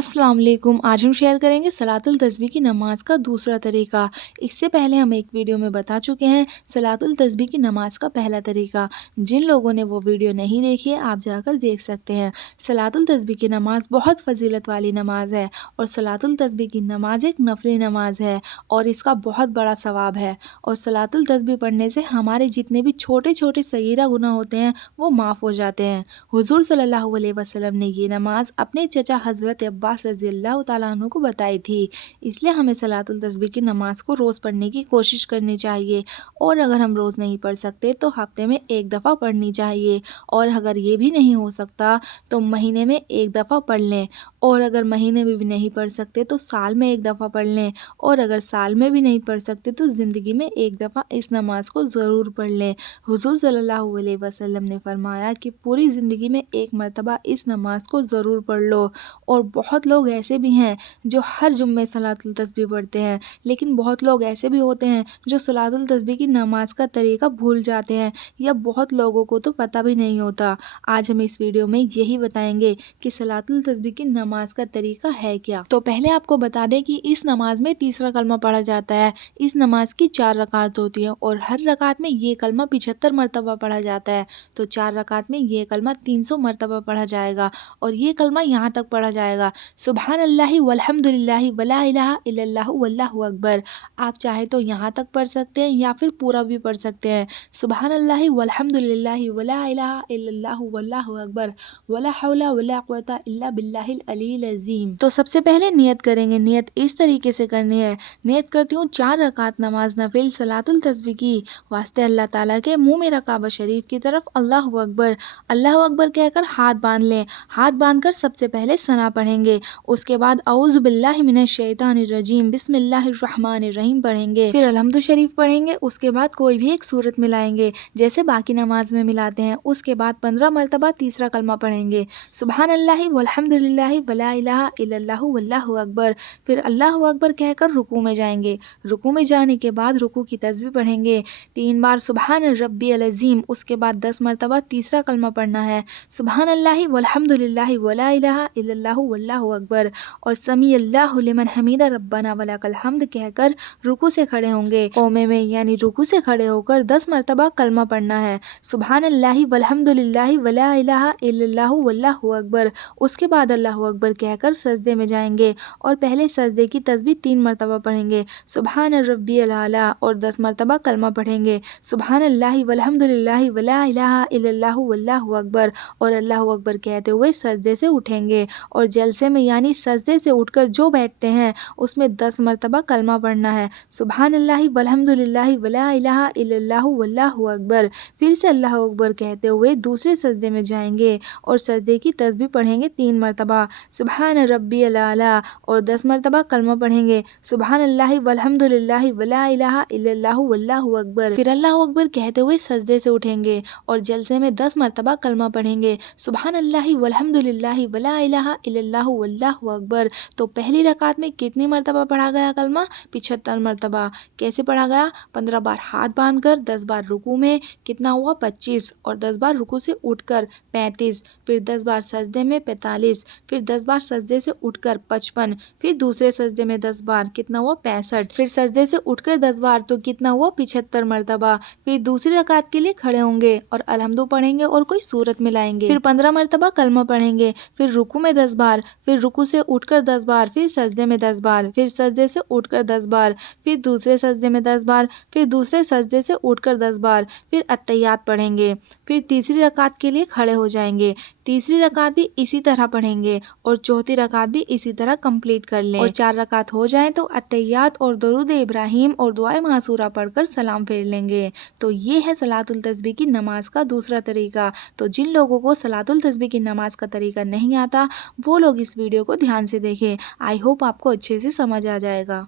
अस्सलाम वालेकुम। आज हम शेयर करेंगे सलातुल तस्बीह की नमाज का दूसरा तरीका। इससे पहले हम एक वीडियो में बता चुके हैं सलातुल तस्बीह की नमाज का पहला तरीका। जिन लोगों ने वो वीडियो नहीं देखी है आप जाकर देख सकते हैं। सलातुल तस्बीह की नमाज बहुत फजीलत वाली नमाज है और सलातुल तस्बीह की नमाज एक नफली नमाज है और इसका बहुत बड़ा सवाब है। और सलातुल तस्बीह पढ़ने से हमारे जितने भी छोटे छोटे सगीरा गुनाह होते हैं वो माफ़ हो जाते हैं। हुजूर सल्लल्लाहु अलैहि वसल्लम ने ये नमाज अपने चचा हज़रत अब्बास रज़ी अल्लाह तआला अन्हु को बताई थी। इसलिए हमें सलातुल तस्बीह की नमाज को रोज़ पढ़ने की कोशिश करनी चाहिए और अगर हम रोज़ नहीं पढ़ सकते तो हफ्ते में एक दफ़ा पढ़नी चाहिए और अगर ये भी नहीं हो सकता तो महीने में एक दफ़ा पढ़ लें और अगर महीने में भी नहीं पढ़ सकते तो साल में एक दफ़ा पढ़ लें और अगर साल में भी नहीं पढ़ सकते तो ज़िंदगी में एक दफ़ा इस नमाज को ज़रूर पढ़ लें। हुजूर सल्लल्लाहु अलैहि वसल्लम ने फरमाया कि पूरी ज़िंदगी में एक मरतबा इस नमाज को ज़रूर पढ़ लो। और बहुत लोग ऐसे भी हैं जो हर जुम्मे सलातुल तस्बीह पढ़ते हैं, लेकिन बहुत लोग ऐसे भी होते हैं जो सलातुल तस्बीह की नमाज का तरीका भूल जाते हैं या बहुत लोगों को तो पता भी नहीं होता। आज हम इस वीडियो में यही बताएंगे कि सलातुल तस्बीह की नमाज का तरीका है क्या। तो पहले आपको बता दें कि इस नमाज में तीसरा कलमा पढ़ा जाता है। इस नमाज की 4 रकात होती हैं और हर रकात में ये कलमा 75 मरतबा पढ़ा जाता है। तो 4 रकात में ये कलमा 300 मरतबा पढ़ा जाएगा और ये कलमा यहाँ तक पढ़ा जाएगा, सुबहान अल्लाहि वल्हम्दुलिल्लाहि वला इलाहा इल्लल्लाहु वल्लाहु अकबर। आप चाहे तो यहाँ तक पढ़ सकते हैं या फिर पूरा भी पढ़ सकते हैं। सुबहान अल्लाहि वल्हम्दुलिल्लाहि वला इलाहा इल्लल्लाहु वल्लाहु अकबर वला हौला वला कुव्वता इल्ला बिल्लाहिल अलील अज़ीम। तो सबसे पहले नियत करेंगे। नियत इस तरीके से करनी है। नियत करती हूँ 4 रकात नमाज नफिल सलातुल तस्बीह की वास्ते अल्लाह ताला के मुँह में काबा शरीफ की तरफ अल्लाहु अकबर कहकर हाथ बांध लें। हाथ बांधकर सबसे पहले सना पढ़ेंगे, उसके बाद औज़ु बिल्लाहि मिनश शैतानिर रजीम बिस्मिल्लाहिर रहमानिर रहीम पढ़ेंगे, फिर अलहम्दु शरीफ पढ़ेंगे। उसके बाद कोई भी एक सूरत मिलाएंगे जैसे बाकी नमाज में मिलाते हैं। उसके बाद 15 मरतबा तीसरा कलमा पढ़ेंगे, सुबहान अल्लाहि वल्हम्दुलिल्लाहि वला इलाहा इल्लल्लाहु वल्लाहु अकबर। फिर अल्लाहु अकबर कहकर रुकू में जाएंगे। रुकू में जाने के बाद रुकू की तस्बीह पढ़ेंगे 3 बार सुबहान रब्बियल अज़ीम। उसके बाद 10 मरतबा तीसरा कलमा पढ़ना है, सुबहान अल्लाहि वल्हम्दुलिल्लाहि वला इलाहा इल्लल्लाहु वल्लाहु अकबर और समी अल्लाहु लिमन हमीदा रब्बना वलकल हम्द कहकर रुकू से खड़े होंगे। कौमे में यानी रुकू से खड़े होकर 10 मरतबा कलमा पढ़ना है, सुबहान अल्लाहि वल्हम्दुलिल्लाहि वला इलाहा इल्लल्लाहु वल्लाहु अकबर। उसके बाद अल्लाहु अकबर कहकर सजदे में जाएंगे और पहले सजदे की तस्बीह 3 मरतबा पढ़ेंगे, सुबहान रब्बियल आला और 10 मरतबा कलमा पढ़ेंगे, सुबहान अल्लाहि वल्हम्दुलिल्लाहि वला इलाहा इल्लल्लाहु वल्लाहु अकबर और अल्लाहु अकबर कहते हुए सजदे से उठेंगे और जलसे में यानी सजदे से उठकर जो बैठते हैं उसमें 10 मरतबा कलमा पढ़ना है, सुबहान अल्लाहि वल्हम्दुलिल्लाहि वला इलाहा इल्लल्लाहु वल्लाहु अकबर। फिर से अल्लाहु अकबर कहते हुए दूसरे सजदे में जाएंगे और सजदे की तस्बीह पढ़ेंगे 3 मरतबा, सुबहान रब्बियल आला और 10 मरतबा कलमा पढ़ेंगे, सुबहान अल्लाहि वल्हम्दुलिल्लाहि वला इलाहा इल्लल्लाहु वल्लाहु अकबर। फिर अल्लाहु अकबर कहते हुए सजदे से उठेंगे और जलसे में 10 मरतबा कलमा पढ़ेंगे, सुबहान अल्लाहि वल्हम्दुलिल्लाहि वला इलाहा इल्लल्लाहु वल्लाहु अकबर। तो पहली रकात में कितनी मरतबा पढ़ा गया कलमा? 75 मरतबा। कैसे पढ़ा गया? 15 बार हाथ बांधकर, 10 बार रुकू में, कितना हुआ 25 और 10 बार रुकू से उठकर 35, फिर 10 बार सजदे में 45, फिर 10 बार सजदे से उठकर 55, फिर दूसरे सजदे में 10 बार, कितना हुआ 65, फिर सजदे से उठकर 10 बार तो कितना हुआ 75 मरतबा। फिर दूसरी रकात के लिए खड़े होंगे और अलहम्दु पढ़ेंगे और कोई सूरत मिलाएंगे, फिर 15 मरतबा कलमा पढ़ेंगे, फिर रुकू में 10 बार, फिर रुकू से उठकर 10 बार, फिर सजदे में 10 बार, फिर सजदे से उठकर 10 बार, फिर दूसरे सजदे में 10 बार, फिर दूसरे सजदे से उठकर 10 बार, फिर अत्तहियात पढ़ेंगे, फिर तीसरी रकात के लिए खड़े हो जाएंगे। तीसरी रकात भी इसी तरह पढ़ेंगे और चौथी रकात भी इसी तरह कंप्लीट कर लें और 4 रकात हो जाए तो अत्तहियात और दरूद इब्राहिम और दुआए मासूरा पढ़कर सलाम फेर लेंगे। तो ये है सलातुल तस्बीह की नमाज का दूसरा तरीका। तो जिन लोगों को सलातुल तस्बीह की नमाज का तरीका नहीं आता वो लोग इस वीडियो को ध्यान से देखें। आई होप आपको अच्छे से समझ आ जाएगा।